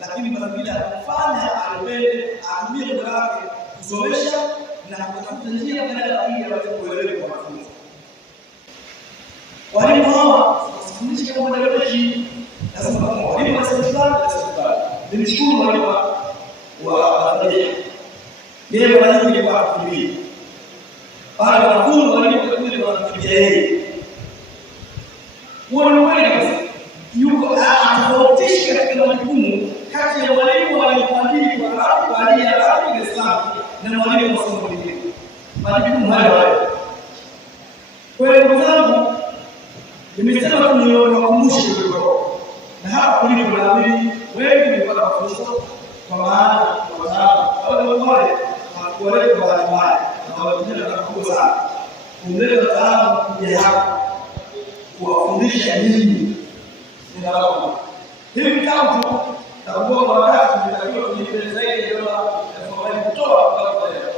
lakini mazingira yanafanya alipende atumie muda wake kusomesha na kutafuta njia mbadala ili aweze kuelewa kwa wanafunzi. Walimu hawa wasifundishe kama mwanafunzi, lazima kama walimu wa serikali nimshukuru mwalimu wa Tanzania. Yeye mwalimu ni kwa kutumia. Pale wanafunzi walipokuja wanafikia yeye. Wanaelewa yuko atofautisha katika majukumu kati ya walimu walioandika kwa ajili ya Dar es Salaam na walimu wa somo lingine. Majukumu hayo. Kwa hiyo ndugu zangu, nimesema tunawakumbusha kidogo. Na hapa kuliko naamini wengi wamepata mafunzo kwa maana wataalamu wale hawakuwaleta bahati mbaya na wanatumia na kubwa sana. Kumleta wataalamu kuja hapa kuwafundisha nini? Hivi kama na kwa wakati tunatakiwa kujifunza zaidi ya kutoa kwa leo.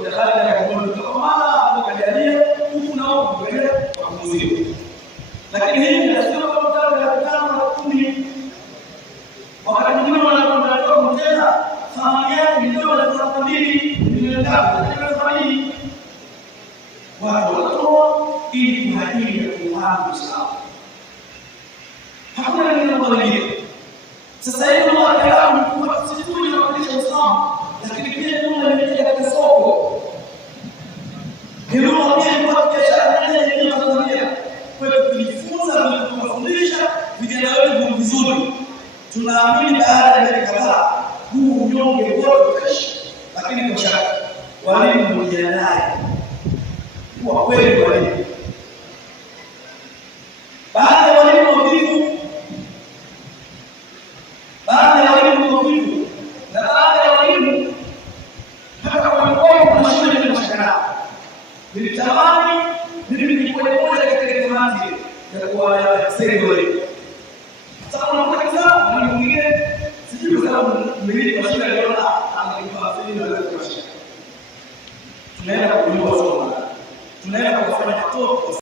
Ndio hali ya kuona kwa maana tukajalia huku na huku mbele kwa kumzidi. Lakini hii ni sio kama mtandao ya kutana na kundi. Wakati mwingine wanatoa mtenda familia ndio wanatafadhili ndio katika familia. Watu wanatoa ili kuhadili kufahamu sawa. Hakuna neno mwingine. Sasa hivi ndio kalamu kwa sisi tunafundisha usawa, lakini pia tunaelekea katika soko. Hilo pia kwa biashara ndani ya Tanzania. Kwa hiyo tukijifunza na kufundisha vijana wetu vizuri, tunaamini baada ya miaka kadhaa huu unyonge wote utaisha. Lakini kwa shaka walimu mjiandae. Kwa kweli walimu. Baada ya walimu wavivu na baada ya walimu hata kwa mkoa wa shule na mashaka. Nilitamani mimi nilikuwa mmoja katika kamati ya kwa sekondari. Sasa unapotaka mwalimu mwingine sijui sababu mmiliki wa shule aliona angenipa fedha na kushika. Tunaenda kulipa somo. Tunaenda kufanya watoto